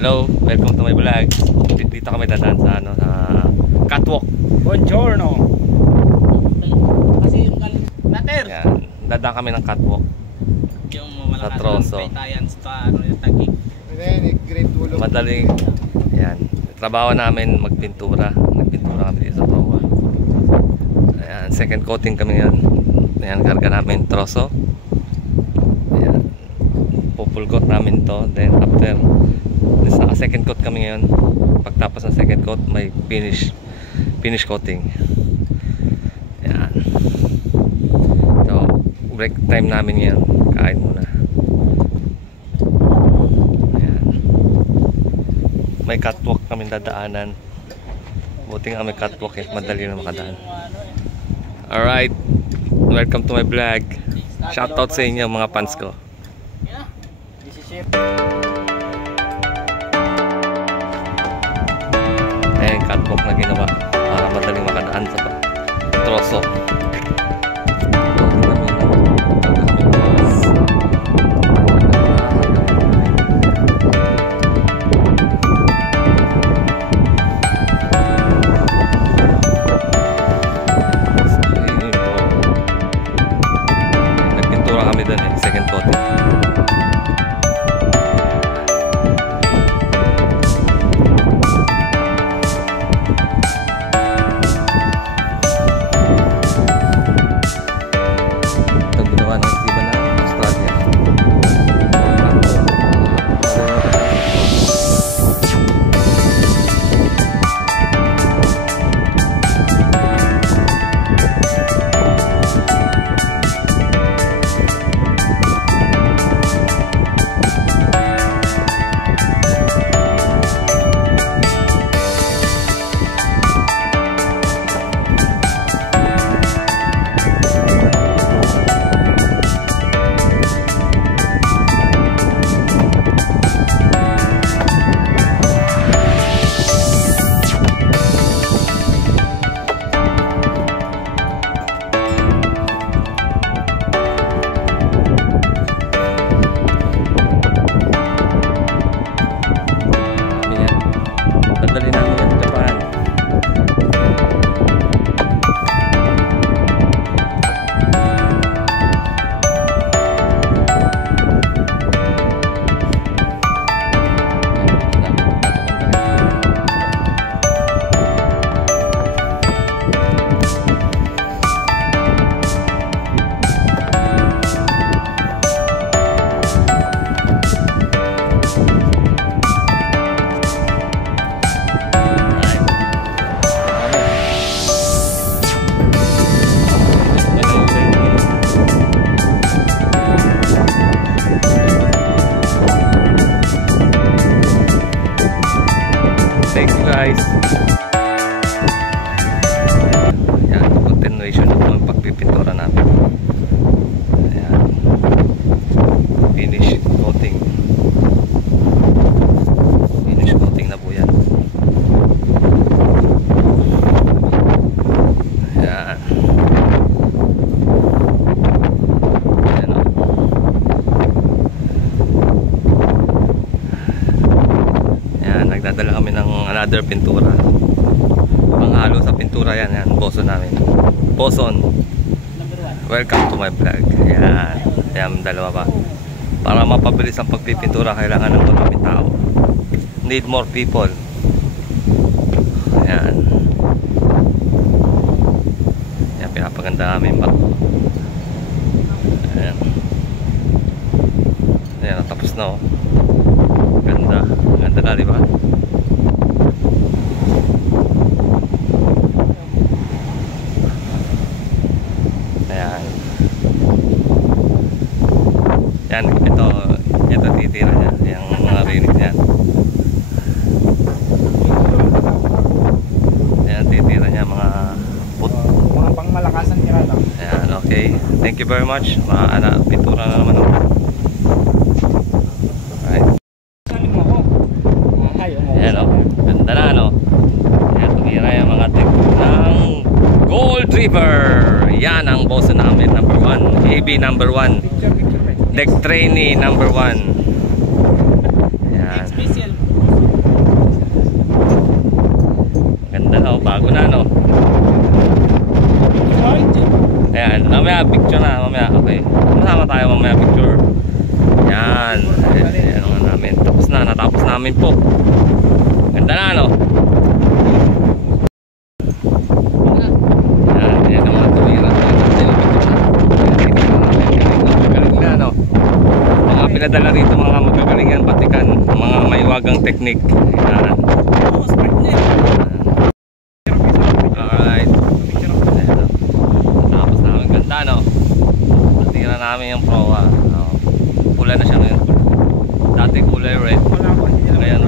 Hello, welcome to my vlog. Dito kami dadaan sa sa catwalk. Buongiorno. Kasi yung later. Yan, dadaan kami ng catwalk. Yung malakas sa troso. Sa yung tagig. Madaling. Yan. Trabaho namin magpintura. Nagpintura kami dito sa trowa. Ayan, second coating kami ngayon. Ayan, karga namin troso. Ayan. Full coat namin to. Then after second coat kami ngayon. Pagtapos ng second coat, may finish coating. Ayan. So, break time namin ngayon. Kain muna. Ayan. May catwalk kami dadaanan. Buti nga may catwalk eh. Madali na makadaan. Alright. Welcome to my vlog. Shoutout sa inyo mga fans ko. Ayan, catwalk na ginawa para madaling makadaan sa troso. Nagpintura kami doon eh, second coating. Thank you guys. Ayan, continuation na po ang pagpipintura namin. Ayan. Finish coating. Finish coating na po yan. Ayan. Ayan o. Ayan, nagdadala kami ng another pintura. Panghalo sa pintura yan. Yan, boson namin. Boson. Welcome to my vlog. Ayan. Ayan, dalawa pa. Para mapabilis ang pagpipintura, kailangan ng maraming tao. Need more people. Ayan. Ayan, pinapaganda namin yung bato. Ayan. Ayan, tapos na oh. Ganda. Ganda na, diba? Ayan. Yan, ito titira niya. Yung mga rinig niya. Ayan, titira niya mga pangmalakasan nila lang. Ayan, okay. Thank you very much. Pintura na naman ako. Ayan o, ganda na no. Ayan, tumira yung mga technique ng Gold River. Yan ang boss namin, number 1. AB number 1. Deck trainee number 1. Yan. Special. Ganda na, oh, bago na, no? Ayan, mamaya picture na, mamaya, okay. Masama tayo mamaya picture. Yan, ayan nga namin. Tapos na, natapos namin po. Ganda na, no? Yan, yan ang mga tumira. Magaling na, no? Mga pinadala rito, mga magagalingan, patikan, mga maiwagang teknik. Ayan. Alright. Ayan, tapos namin, ganda, no? Natira namin yung proa. Pula na siya ngayon. Dati kulay red. Ngayon,